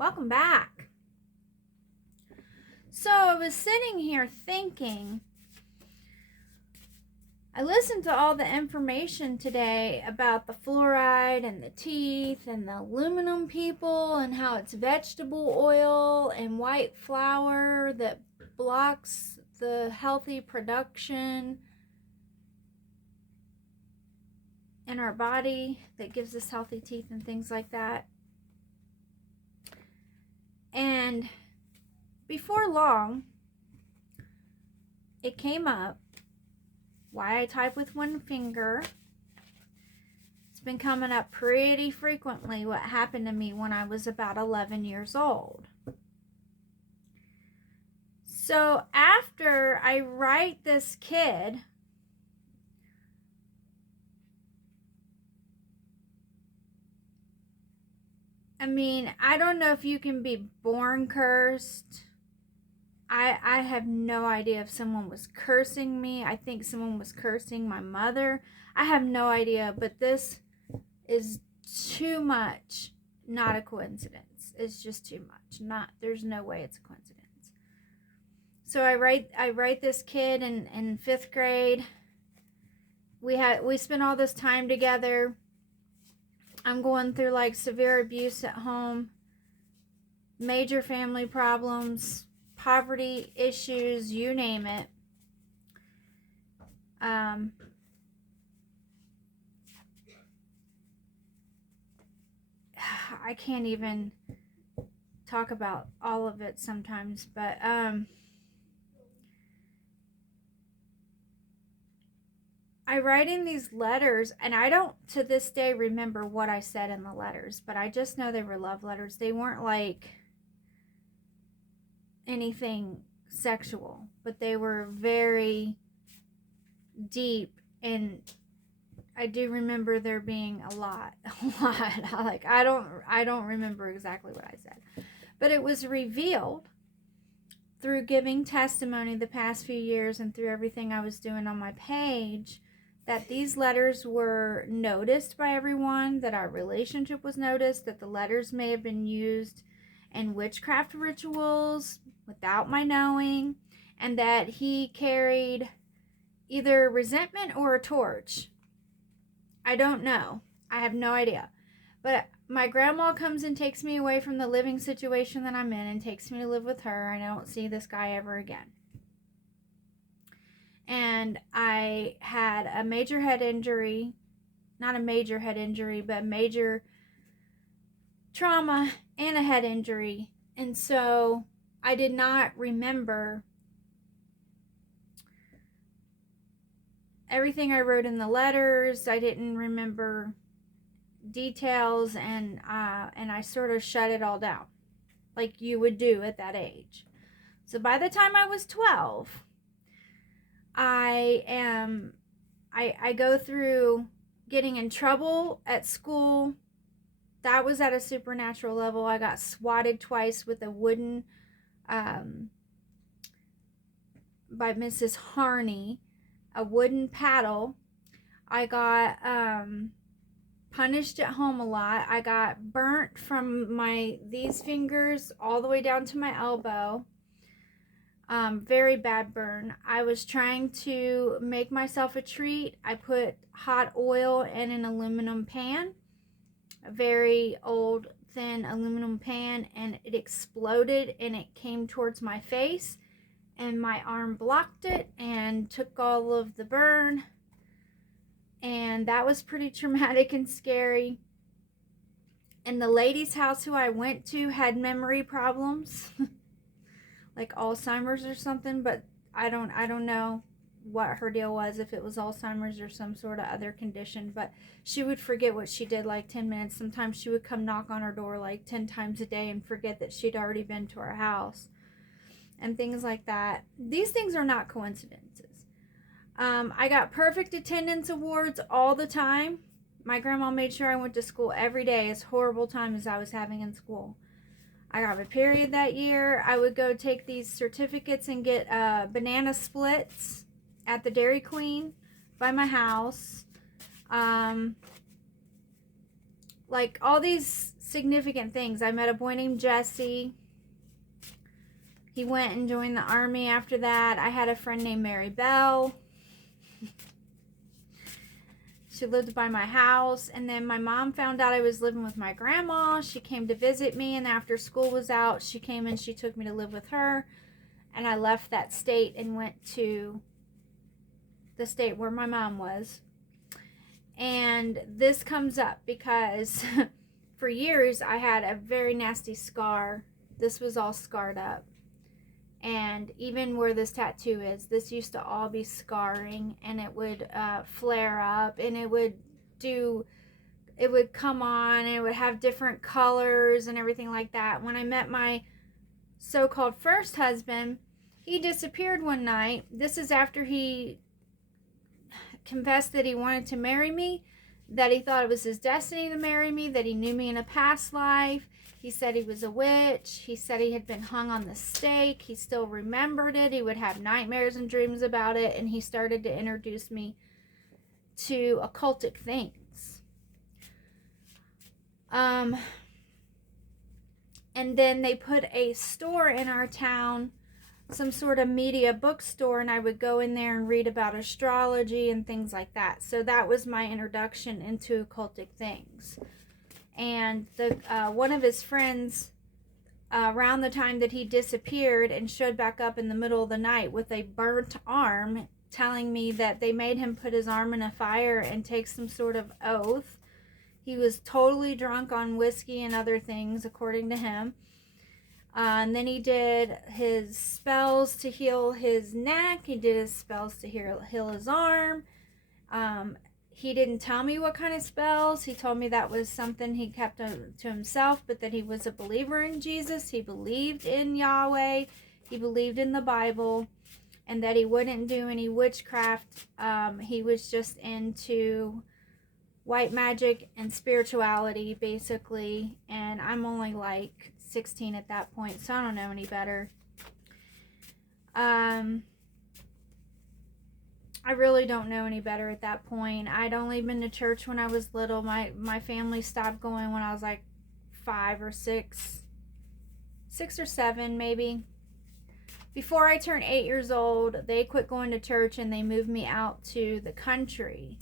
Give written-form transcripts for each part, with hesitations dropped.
Welcome back. So I was sitting here thinking, I listened to all the information today about the fluoride and the teeth and the aluminum people and how it's vegetable oil and white flour that blocks the healthy production in our body that gives us healthy teeth and things like that. And before long, it came up why I type with one finger. It's been coming up pretty frequently what happened to me when I was about 11 years old. So after I write this kid, I mean, I don't know if you can be born cursed. I have no idea if someone was cursing me. I think someone was cursing my mother. I have no idea, but this is too much not a coincidence. It's just too much. There's no way it's a coincidence. So I write this kid in 5th grade. We spent all this time together. I'm going through like severe abuse at home, major family problems, poverty issues, you name it. I can't even talk about all of it sometimes, but I write in these letters, and I don't to this day remember what I said in the letters, but I just know they were love letters. They weren't like anything sexual, but they were very deep, and I do remember there being a lot. Like I don't remember exactly what I said, but it was revealed through giving testimony the past few years and through everything I was doing on my page that these letters were noticed by everyone, that our relationship was noticed, that the letters may have been used in witchcraft rituals without my knowing, and that he carried either resentment or a torch. I don't know. I have no idea. But my grandma comes and takes me away from the living situation that I'm in and takes me to live with her. I don't see this guy ever again. And I had a major head injury. Not a major head injury, but major trauma and a head injury. And so I did not remember everything I wrote in the letters. I didn't remember details, and I sort of shut it all down like you would do at that age. So by the time I was 12, I go through getting in trouble at school. That was at a supernatural level. I got swatted twice with a wooden by Mrs. Harney, a wooden paddle. I got punished at home a lot. I got burnt from these fingers all the way down to my elbow. Very bad burn. I was trying to make myself a treat. I put hot oil in an aluminum pan, a very old, thin aluminum pan, and it exploded and it came towards my face, and my arm blocked it and took all of the burn. And that was pretty traumatic and scary. And the lady's house who I went to had memory problems, like Alzheimer's or something, but I don't know what her deal was, if it was Alzheimer's or some sort of other condition, but she would forget what she did like 10 minutes. Sometimes she would come knock on her door like 10 times a day and forget that she'd already been to our house and things like that. These things are not coincidences. I got perfect attendance awards all the time. My grandma made sure I went to school every day, as horrible time as I was having in school. I got my period that year. I would go take these certificates and get banana splits at the Dairy Queen by my house. Like all these significant things. I met a boy named Jesse. He went and joined the army after that. I had a friend named Mary Bell. She lived by my house. And then my mom found out I was living with my grandma. She came to visit me. And after school was out, she came and she took me to live with her. And I left that state and went to the state where my mom was. And this comes up because for years I had a very nasty scar. This was all scarred up. And even where this tattoo is, this used to all be scarring, and it would flare up, and it would come on, and it would have different colors and everything like that. When I met my so-called first husband, he disappeared one night. This is after he confessed that he wanted to marry me, that he thought it was his destiny to marry me, that he knew me in a past life. He said he was a witch. He said he had been hung on the stake. He still remembered it. He would have nightmares and dreams about it. And he started to introduce me to occultic things. And then they put a store in our town, some sort of media bookstore, and I would go in there and read about astrology and things like that. So that was my introduction into occultic things. And one of his friends, around the time that he disappeared and showed back up in the middle of the night with a burnt arm, telling me that they made him put his arm in a fire and take some sort of oath. He was totally drunk on whiskey and other things, according to him. And then he did his spells to heal his neck. He did his spells to heal his arm. He didn't tell me what kind of spells. He told me that was something he kept to himself, but that he was a believer in Jesus. He believed in Yahweh. He believed in the Bible, and that he wouldn't do any witchcraft. He was just into white magic and spirituality, basically. And I'm only like 16 at that point, so I don't know any better. I really don't know any better at that point. I'd only been to church when I was little. My family stopped going when I was like 5 or 6. 6 or 7 maybe. Before I turned 8 years old, they quit going to church and they moved me out to the country.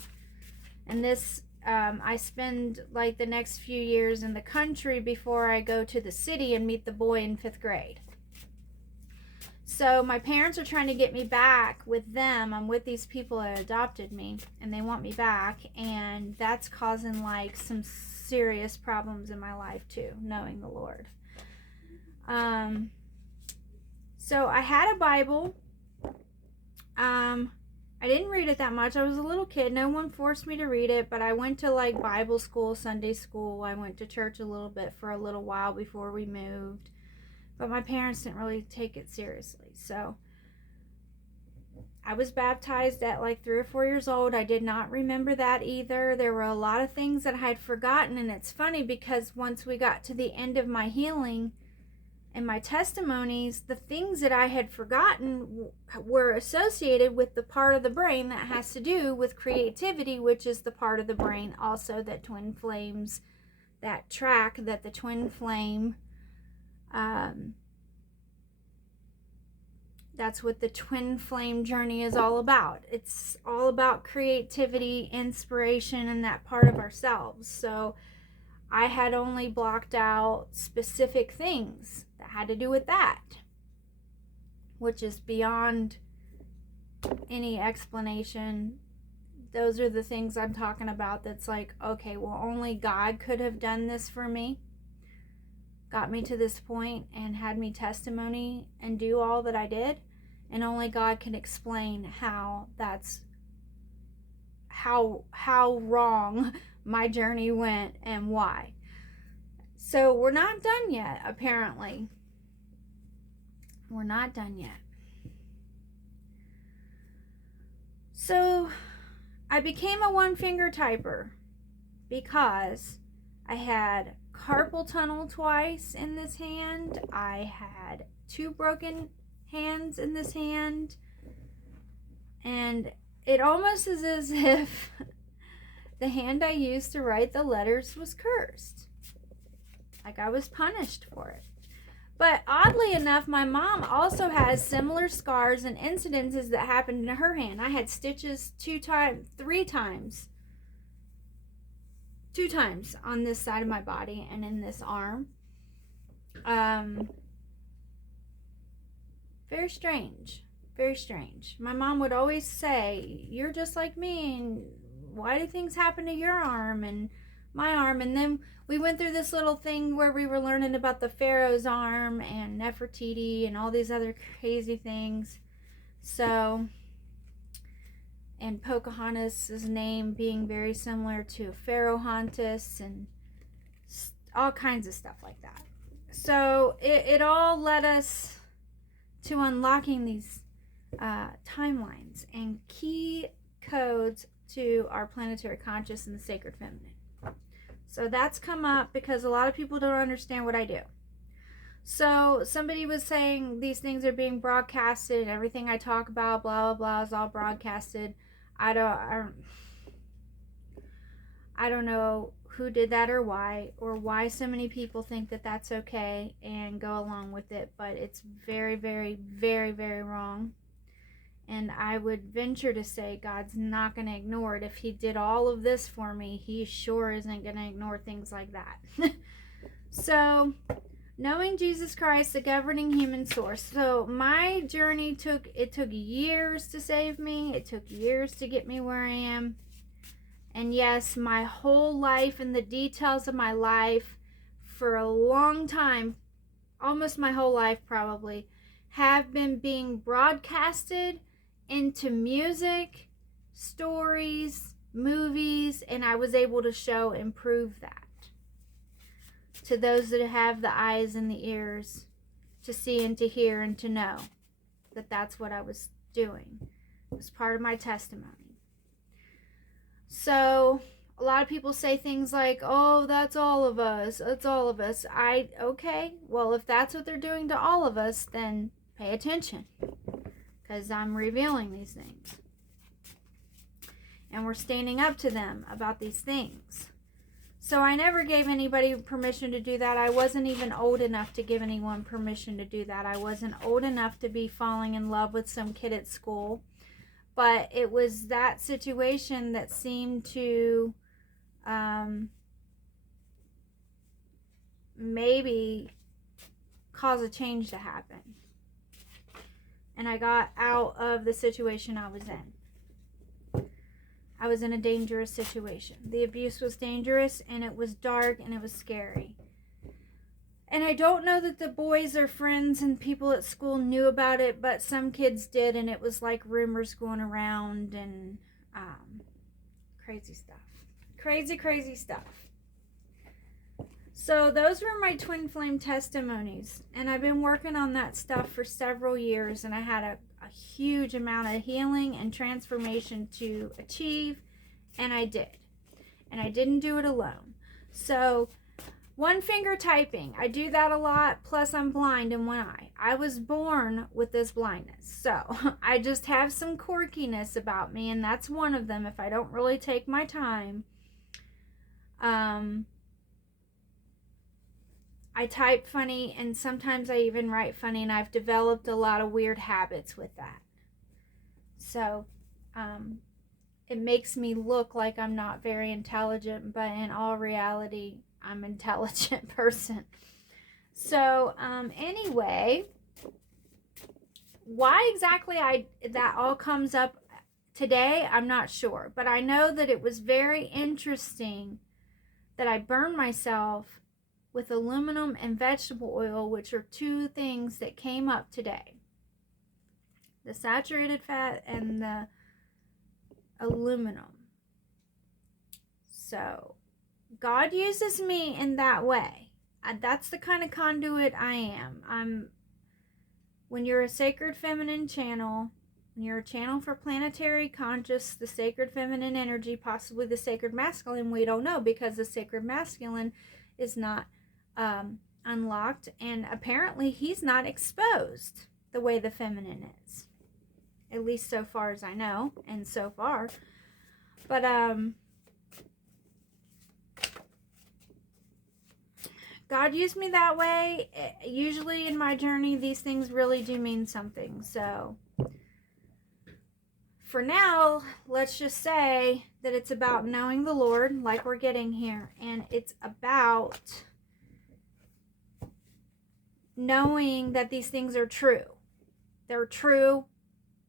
And this, I spend like the next few years in the country before I go to the city and meet the boy in 5th grade. So my parents are trying to get me back with them. I'm with these people that adopted me, and they want me back, and that's causing like some serious problems in my life too, knowing the Lord. So I had a Bible. I didn't read it that much. I was a little kid. No one forced me to read it, but I went to like Bible school, Sunday school. I went to church a little bit for a little while before we moved. But my parents didn't really take it seriously. So I was baptized at like 3 or 4 years old. I did not remember that either. There were a lot of things that I had forgotten. And it's funny because once we got to the end of my healing and my testimonies, the things that I had forgotten were associated with the part of the brain that has to do with creativity, which is the part of the brain also that twin flames, that track that the twin flame, that's what the twin flame journey is all about. It's all about creativity, inspiration, and that part of ourselves. So I had only blocked out specific things that had to do with that, which is beyond any explanation. Those are the things I'm talking about. That's like, okay, well, only God could have done this for me, got me to this point and had me testimony and do all that I did. And only God can explain how that's how wrong my journey went and why. So we're not done yet, apparently. We're not done yet. So I became a one-finger typer because I had carpal tunnel twice in this hand. I had 2 broken hands in this hand. And it almost is as if the hand I used to write the letters was cursed. Like I was punished for it. But oddly enough, my mom also has similar scars and incidences that happened in her hand. I had stitches two times on this side of my body and in this arm. Very strange. Very strange. My mom would always say, you're just like me, and why do things happen to your arm and my arm? And then we went through this little thing where we were learning about the Pharaoh's arm and Nefertiti and all these other crazy things. So, and Pocahontas' name being very similar to Pharaohontas and all kinds of stuff like that. So it all led us to unlocking these timelines and key codes to our planetary conscious and the sacred feminine. So that's come up because a lot of people don't understand what I do. So somebody was saying these things are being broadcasted and everything I talk about, blah, blah, blah, is all broadcasted. I don't know who did that or why so many people think that that's okay and go along with it, but it's very, very, very, very wrong. And I would venture to say God's not going to ignore it. If he did all of this for me, he sure isn't going to ignore things like that. So, knowing Jesus Christ, the governing human source. So, my journey took years to save me. It took years to get me where I am. And yes, my whole life and the details of my life for a long time, almost my whole life probably, have been being broadcasted into music, stories, movies, and I was able to show and prove that to those that have the eyes and the ears to see and to hear and to know that that's what I was doing. It was part of my testimony. So a lot of people say things like, oh, that's all of us. That's all of us. Okay, well, if that's what they're doing to all of us, then pay attention. Because I'm revealing these things. And we're standing up to them about these things. So I never gave anybody permission to do that. I wasn't even old enough to give anyone permission to do that. I wasn't old enough to be falling in love with some kid at school. But it was that situation that seemed to maybe cause a change to happen. And I got out of the situation I was in. I was in a dangerous situation. The abuse was dangerous, and it was dark, and it was scary. And I don't know that the boys or friends and people at school knew about it, but some kids did, and it was like rumors going around and crazy stuff. Crazy, crazy stuff. So those were my twin flame testimonies, and I've been working on that stuff for several years, and I had a huge amount of healing and transformation to achieve, and I did. And I didn't do it alone. So one finger typing, I do that a lot, plus I'm blind in one eye. I was born with this blindness, so I just have some quirkiness about me, and that's one of them if I don't really take my time. I type funny, and sometimes I even write funny, and I've developed a lot of weird habits with that. So, it makes me look like I'm not very intelligent, but in all reality, I'm an intelligent person. So, anyway, why exactly that all comes up today, I'm not sure. But I know that it was very interesting that I burned myself with aluminum and vegetable oil, which are two things that came up today. The saturated fat and the aluminum. So, God uses me in that way. That's the kind of conduit I am. When you're a sacred feminine channel, when you're a channel for planetary conscious, the sacred feminine energy, possibly the sacred masculine, we don't know, because the sacred masculine is not unlocked, and apparently he's not exposed the way the feminine is, at least so far as I know, and so far. But God used me that way. Usually in my journey, these things really do mean something. So for now, let's just say that it's about knowing the Lord, like we're getting here. And it's about knowing that these things are true. They're true.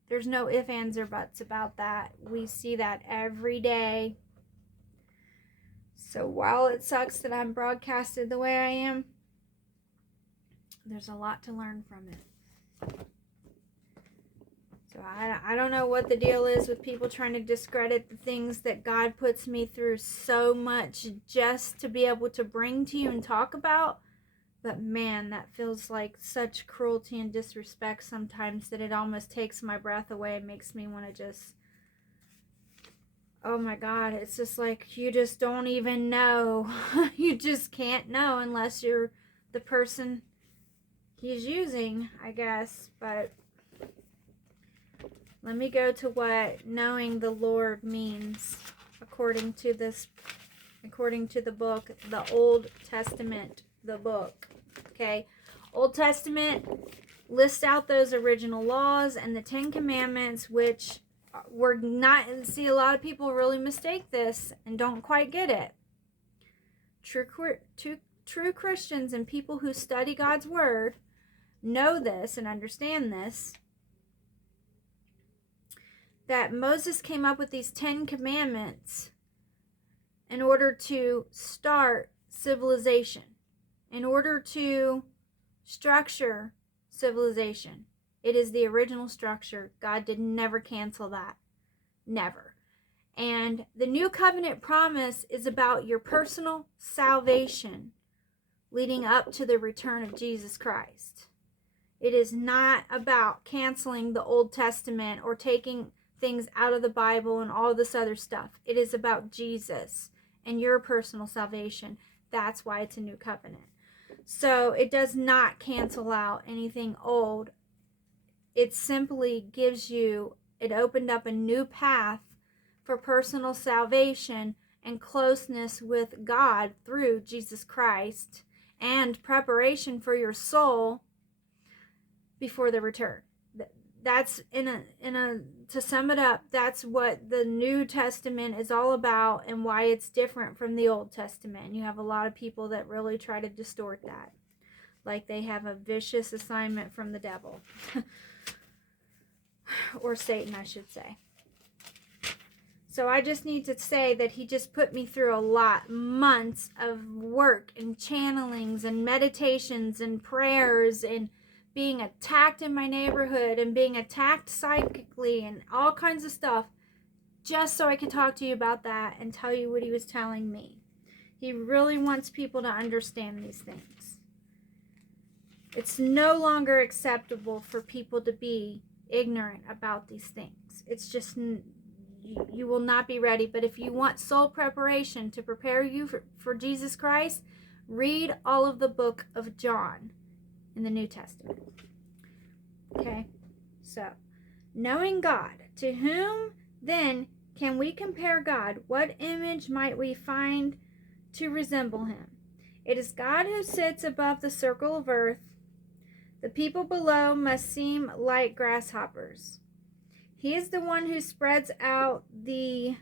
There's no ifs, ands, or buts about that. We see that every day. So while it sucks that I'm broadcasted the way I am, there's a lot to learn from it. So I don't know what the deal is with people trying to discredit the things that God puts me through so much just to be able to bring to you and talk about. But man, that feels like such cruelty and disrespect sometimes that it almost takes my breath away and makes me want to just, oh my God, it's just like you just don't even know. You just can't know unless you're the person he's using, I guess. But let me go to what knowing the Lord means according to the book, the Old Testament, the book. Okay, Old Testament lists out those original laws and the 10 Commandments, which were not, see, a lot of people really mistake this and don't quite get it. True Christians and people who study God's Word know this and understand this, that Moses came up with these 10 Commandments in order to start civilization, in order to structure civilization. It is the original structure. God did never cancel that. Never. And the new covenant promise is about your personal salvation leading up to the return of Jesus Christ. It is not about canceling the Old Testament or taking things out of the Bible and all this other stuff. It is about Jesus and your personal salvation. That's why it's a new covenant. So it does not cancel out anything old. It simply gives you, it opened up a new path for personal salvation and closeness with God through Jesus Christ and preparation for your soul before the return. That's to sum it up, that's what the New Testament is all about and why it's different from the Old Testament. You have a lot of people that really try to distort that, like they have a vicious assignment from the devil or Satan, I should say. So I just need to say that he just put me through a lot, months of work and channelings and meditations and prayers and being attacked in my neighborhood and being attacked psychically and all kinds of stuff, just so I could talk to you about that and tell you what he was telling me. He really wants people to understand these things. It's no longer acceptable for people to be ignorant about these things. It's just, you will not be ready. But if you want soul preparation to prepare you for Jesus Christ, read all of the book of John in the New Testament. Okay, so knowing God, to whom then can we compare God? What image might we find to resemble him? It is God who sits above the circle of earth. The people below must seem like grasshoppers. He is the one who spreads out the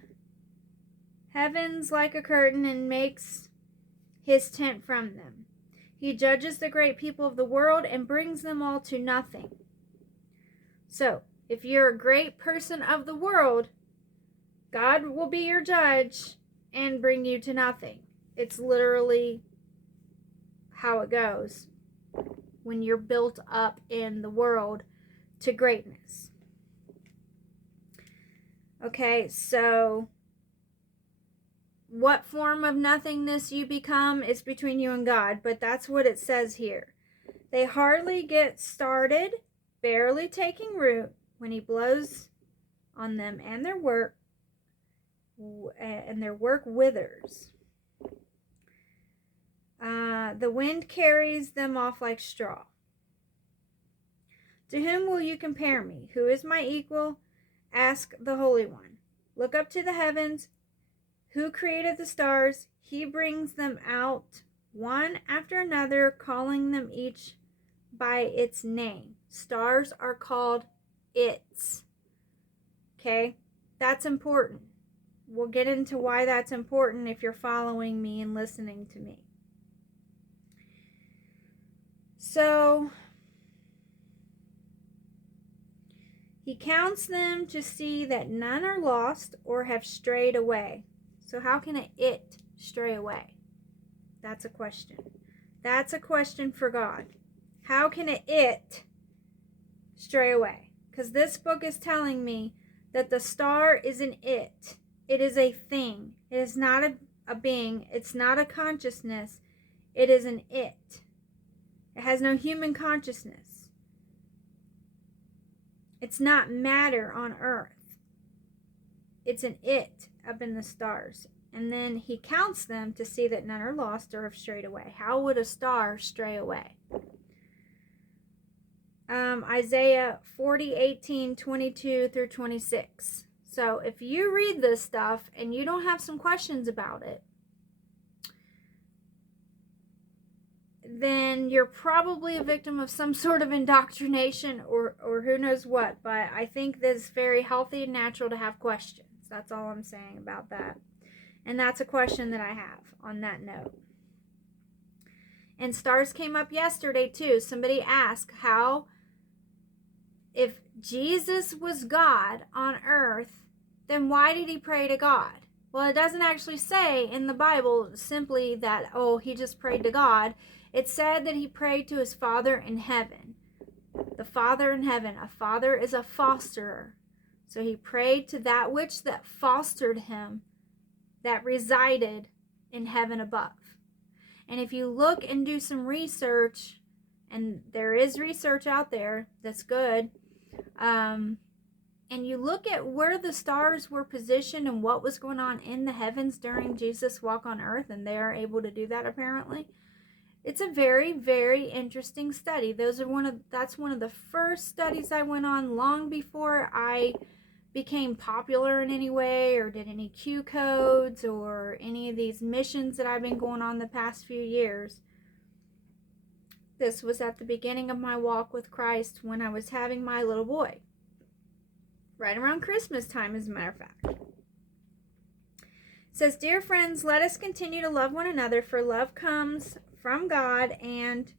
heavens like a curtain and makes his tent from them. He judges the great people of the world and brings them all to nothing. So, if you're a great person of the world, God will be your judge and bring you to nothing. It's literally how it goes when you're built up in the world to greatness. Okay, so what form of nothingness you become is between you and God, but that's what it says here. They hardly get started, barely taking root, when he blows on them, and their work withers. The wind carries them off like straw. To whom will you compare me? Who is my equal? Ask the Holy One. Look up to the heavens. Who created the stars? He brings them out one after another, calling them each by its name. Stars are called its. Okay? That's important. We'll get into why that's important if you're following me and listening to me. So, he counts them to see that none are lost or have strayed away. So how can it stray away? That's a question. That's a question for God. How can it stray away? Because this book is telling me that the star is an it. It is a thing. It is not a being. It's not a consciousness. It is an it. It has no human consciousness. It's not matter on earth. It's an it up in the stars. And then he counts them to see that none are lost or have strayed away. How would a star stray away? Isaiah 40:18-22 through 26. So if you read this stuff and you don't have some questions about it, then you're probably a victim of some sort of indoctrination or who knows what. But I think this is very healthy and natural to have questions. That's all I'm saying about that. And that's a question that I have on that note. And stars came up yesterday too. Somebody asked how, if Jesus was God on earth, then why did he pray to God? Well, it doesn't actually say in the Bible simply that, oh, he just prayed to God. It said that he prayed to his Father in heaven. The Father in heaven. A father is a fosterer. So he prayed to that which that fostered him, that resided in heaven above. And if you look and do some research, and there is research out there that's good, and you look at where the stars were positioned and what was going on in the heavens during Jesus' walk on earth, and they are able to do that apparently. It's a very, very interesting study. That's one of the first studies I went on long before I became popular in any way or did any Q codes or any of these missions that I've been going on the past few years. This was at the beginning of my walk with Christ when I was having my little boy. Right around Christmas time, as a matter of fact. It says, "Dear friends, let us continue to love one another, for love comes from God, and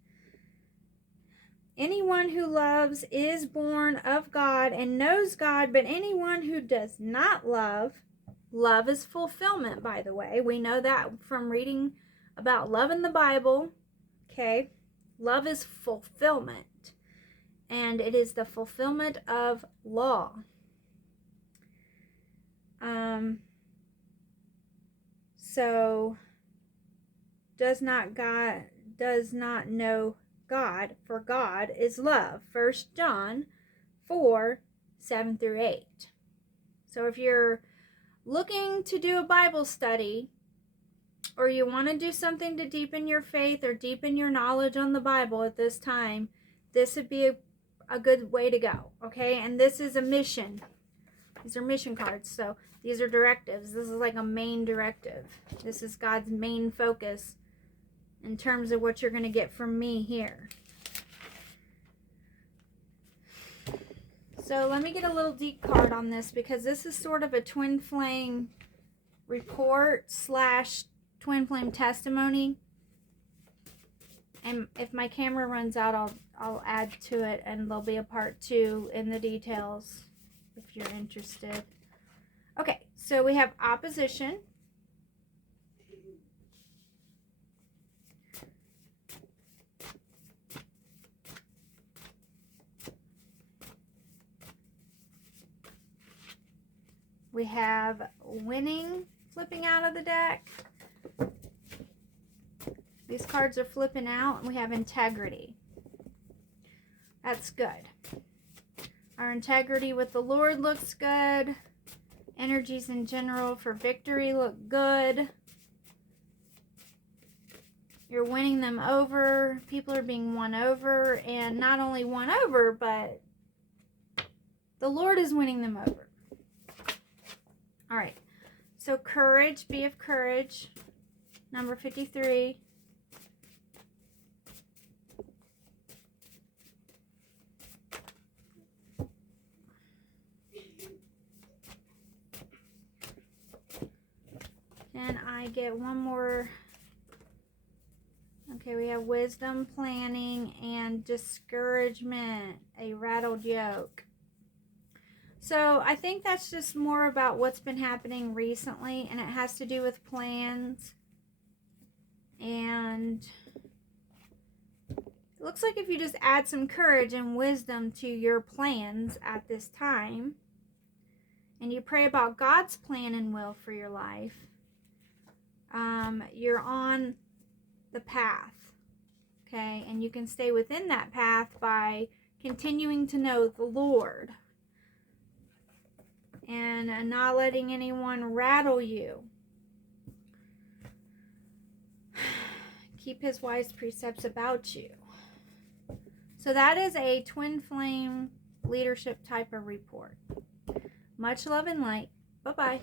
anyone who loves is born of God and knows God, but anyone who does not love is fulfillment," by the way. We know that from reading about love in the Bible. Okay? Love is fulfillment, and it is the fulfillment of law. So does not know God, for God is love. 1 John 4:7-8. So if you're looking to do a Bible study, or you want to do something to deepen your faith or deepen your knowledge on the Bible at this time, this would be a good way to go. Okay? And this is a mission. These are mission cards. So these are directives. This is like a main directive. This is God's main focus in terms of what you're going to get from me here. So let me get a little deep card on this, because this is sort of a twin flame report / twin flame testimony. And if my camera runs out, I'll add to it, and there'll be a part 2 in the details if you're interested. Okay, so we have opposition. We have winning flipping out of the deck. These cards are flipping out, and we have integrity. That's good. Our integrity with the Lord looks good. Energies in general for victory look good. You're winning them over. People are being won over, and not only won over, but the Lord is winning them over. All right, so courage, be of courage, number 53. I get one more? Okay, we have wisdom, planning, and discouragement, a rattled yoke. So I think that's just more about what's been happening recently, and it has to do with plans. And it looks like if you just add some courage and wisdom to your plans at this time, and you pray about God's plan and will for your life, you're on the path, okay? And you can stay within that path by continuing to know the Lord and not letting anyone rattle you. Keep his wise precepts about you. So that is a twin flame leadership type of report. Much love and light. Bye-bye.